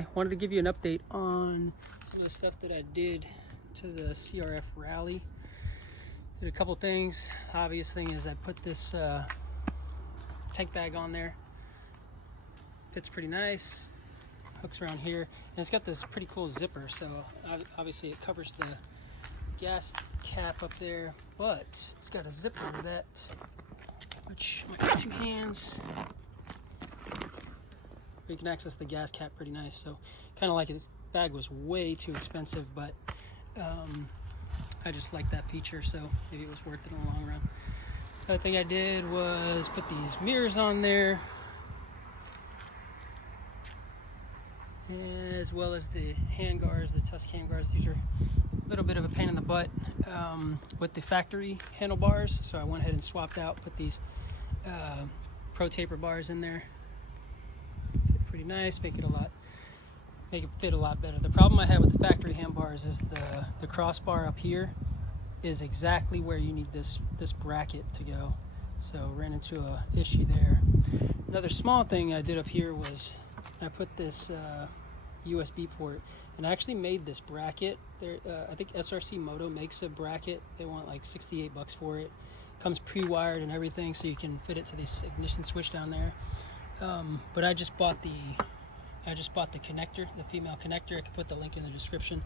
I wanted to give you an update on some of the stuff that I did to the CRF rally. Did a couple things. Obvious thing is I put this tank bag on there. Fits pretty nice. Hooks around here, and it's got this pretty cool zipper. So obviously it covers the gas cap up there, but it's got a zipper that, which might be two hands. You can access the gas cap pretty nice. So kind of like it. This bag was way too expensive, but I just like that feature, so maybe it was worth it in the long run. The other thing I did was put these mirrors on there, as well as the hand guards, the Tusk hand guards. These are a little bit of a pain in the butt with the factory handlebars, so I went ahead and swapped out, put these Pro Taper bars in there. Fit pretty nice, make it fit a lot better. The problem I had with the factory handbars is the crossbar up here is exactly where you need this bracket to go. So ran into a issue there. Another small thing I did up here was I put this USB port, and I actually made this bracket. I think SRC Moto makes a bracket. They want like $68 for it. Comes pre-wired and everything, so you can fit it to this ignition switch down there. But I just bought the connector, the female connector. I can put the link in the description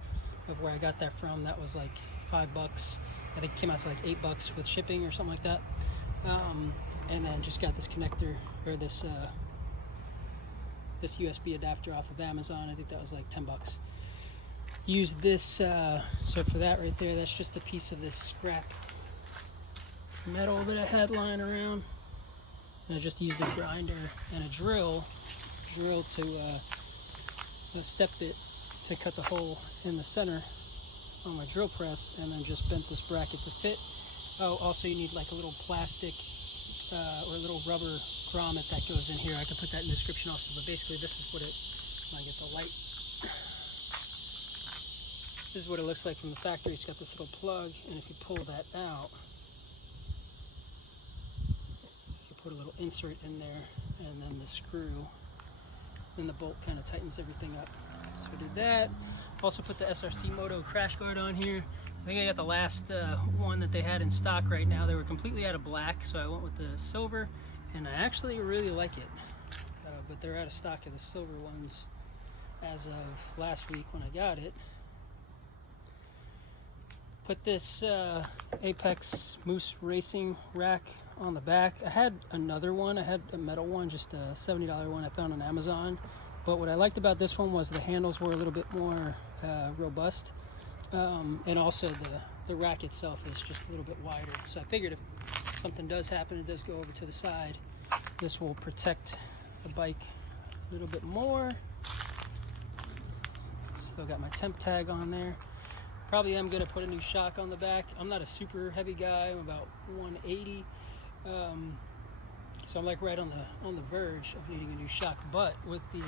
of where I got that from. That was like $5. I think it came out to like $8 with shipping or something like that. And then just got this connector, or this USB adapter off of Amazon. I think that was like $10. Use this, so for that right there, that's just a piece of this scrap metal that I had lying around. And I just used a grinder and a drill to a step bit to cut the hole in the center on my drill press, and then just bent this bracket to fit. Oh, also you need like a little plastic or a little rubber grommet that goes in here. I can put that in the description also, but basically this is what it, when I get the light, this is what it looks like from the factory. It's got this little plug, and if you pull that out, you put a little insert in there, and then the screw, then the bolt kind of tightens everything up. So I did that. Also put the SRC Moto crash guard on here. I think I got the last one that they had in stock right now. They were completely out of black, so I went with the silver, and I actually really like it. But they're out of stock of the silver ones as of last week when I got it. Put this Apex Moose Racing rack on the back. I had another one. I had a metal one, just a $70 one I found on Amazon. But what I liked about this one was the handles were a little bit more robust. And also the rack itself is just a little bit wider. So I figured if something does happen, it does go over to the side, this will protect the bike a little bit more. Still got my temp tag on there. Probably am going to put a new shock on the back. I'm not a super heavy guy. I'm about 180. So I'm like right on the verge of needing a new shock. But with the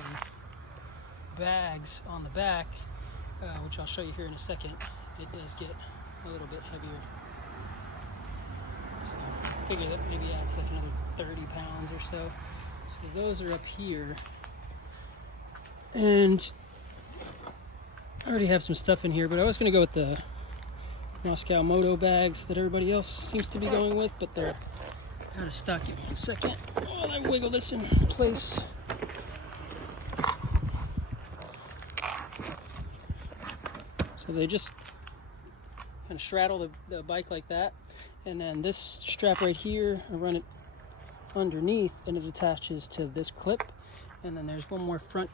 bags on the back, which I'll show you here in a second, it does get a little bit heavier. So I figure that maybe adds like another 30 pounds or so. So those are up here. And I already have some stuff in here, but I was going to go with the Moscow Moto bags that everybody else seems to be going with, but they're out of stock. Give me 1 second while I wiggle this in place. So they just kind of straddle the bike like that, and then this strap right here, I run it underneath, and it attaches to this clip, and then there's one more front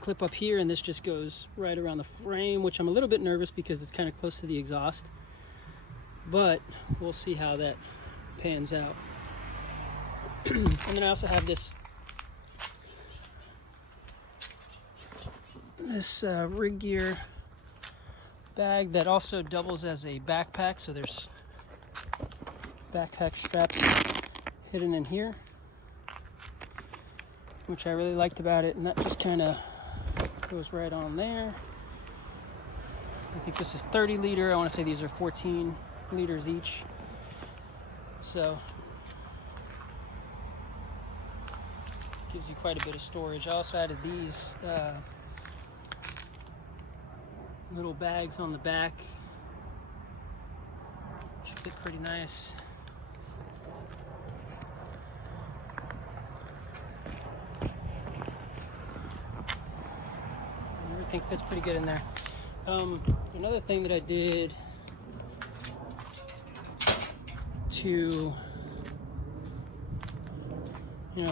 clip up here, and this just goes right around the frame, which I'm a little bit nervous because it's kind of close to the exhaust, but we'll see how that pans out. And then I also have this rig gear bag that also doubles as a backpack, so there's backpack straps hidden in here, which I really liked about it, and that just kind of goes right on there. I think this is 30 liter. I want to say these are 14 liters each. So gives you quite a bit of storage. I also added these little bags on the back. Should fit pretty nice. Everything fits pretty good in there. Another thing that I did to,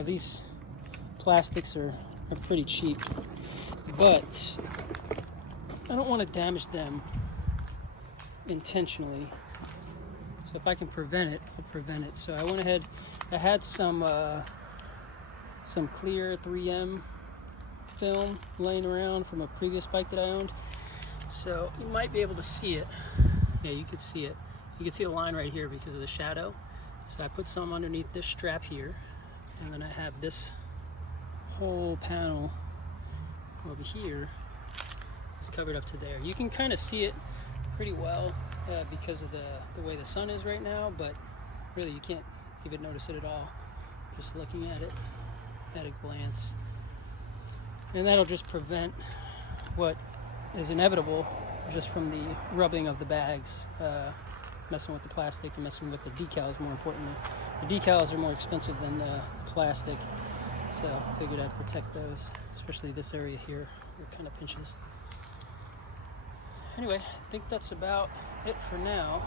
these plastics are pretty cheap, but I don't want to damage them intentionally. So if I can prevent it, I'll prevent it. So I went ahead, I had some clear 3M film laying around from a previous bike that I owned. So you might be able to see it. Yeah, you could see it. You can see the line right here because of the shadow. So I put some underneath this strap here, and then I have this whole panel over here is covered up to there. You can kind of see it pretty well because of the way the sun is right now, but really you can't even notice it at all just looking at it at a glance. And that'll just prevent what is inevitable just from the rubbing of the bags, messing with the plastic and messing with the decals more importantly. The decals are more expensive than the plastic, so I figured I'd protect those, especially this area here where it kind of pinches. Anyway, I think that's about it for now.